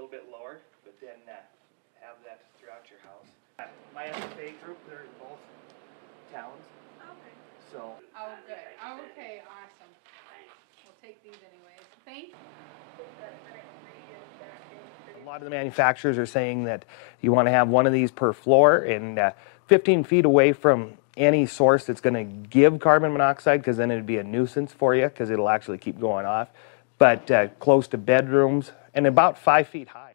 little bit lower, but then have that throughout your house. My SFA group, they're in both towns. Okay. So. Oh, good. Okay, awesome. We'll take these anyways. Thank you. A lot of the manufacturers are saying that you want to have one of these per floor and 15 feet away from any source that's going to give carbon monoxide, because then it'd be a nuisance for you because it'll actually keep going off. But close to bedrooms and about 5 feet high.